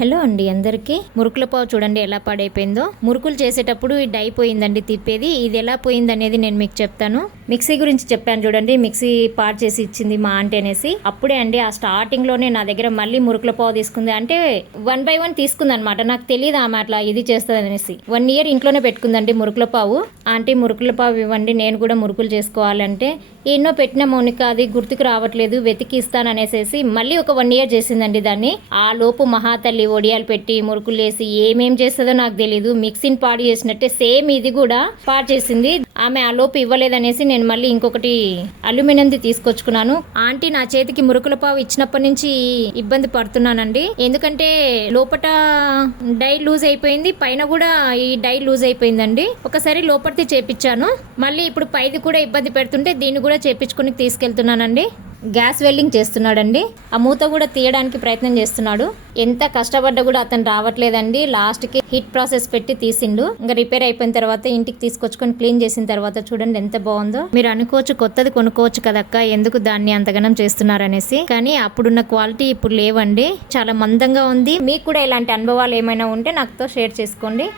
Hello అండి అందరికీ. మురుకుల పావు చూడండి ఎలా పాడైపోయిందో. మురుకులు చేసేటప్పుడు ఇది అయిపోయిందండి తిప్పేది. ఇది ఎలా పోయింది అనేది నేను మీకు చెప్తాను. మిక్సీ గురించి చెప్పాను చూడండి. మిక్సీ పాడు చేసి ఇచ్చింది మా ఆంటీ అనేసి. అప్పుడే అండి ఆ స్టార్టింగ్లోనే నా దగ్గర మళ్ళీ మురుకుల పావు తీసుకుంది. అంటే వన్ బై వన్ తీసుకుంది అనమాట నాకు తెలియదు ఆమె అట్లా ఇది చేస్తుంది అనేసి. వన్ ఇయర్ ఇంట్లోనే పెట్టుకుందండి మురుకుల పావు. ఆంటీ మురుకుల పావు ఇవ్వండి. నేను కూడా మురుకులు చేసుకోవాలంటే. ఎన్నో పెట్టిన మౌనిక అది గుర్తుకు రావట్లేదు. వెతికి ఇస్తాను అనేసి మళ్ళీ ఒక వన్ ఇయర్ చేసిందండి దాన్ని. ఆ లోపు మహాతల్లి ఒడియాలు పెట్టి మురుకులు వేసి ఏమేం చేస్తుందో నాకు తెలియదు మిక్సీని పాడు చేసినట్టే సేమ్ ఇది కూడా పాడు చేసింది. ఆమె ఆ లోపు ఇవ్వలేదనేసి నేను మళ్ళీ ఇంకొకటి అల్యూమినియంది తీసుకొచ్చుకున్నాను. ఆంటీ నా చేతికి మురుకుల పావు ఇచ్చినప్పటి నుంచి ఇబ్బంది పడుతున్నానండి. ఎందుకంటే లోపట డై లూజ్ అయిపోయింది. పైన కూడా ఈ డై లూజ్ అయిపోయిందండి. ఒకసారి లోపలిది చేపించాను. మళ్ళీ ఇప్పుడు పైది కూడా ఇబ్బంది పెడుతుంటే దీన్ని కూడా చేపించుకుని తీసుకెళ్తున్నానండి. గ్యాస్ వెల్డింగ్ చేస్తున్నాడండి. ఆ మూత కూడా తీయడానికి ప్రయత్నం చేస్తున్నాడు. ఎంత కష్టపడ్డా కూడా అతను రావట్లేదండి. లాస్ట్కి హిట్ హీట్ ప్రాసెస్ పెట్టి తీసిండు. ఇంకా రిపేర్ అయిపోయిన తర్వాత ఇంటికి తీసుకొచ్చుకొని క్లీన్ చేసిన తర్వాత చూడండి ఎంత బాగుందో. మీరు అనుకోవచ్చు కొత్తది కొనుక్కోవచ్చు కదక్క ఎందుకు దాన్ని అంతగనం చేస్తున్నారనేసి. కానీ అప్పుడున్న క్వాలిటీ ఇప్పుడు లేవండి. చాలా మందంగా ఉంది. మీకు కూడా ఇలాంటి అనుభవాలు ఏమైనా ఉంటే నాతో షేర్ చేసుకోండి.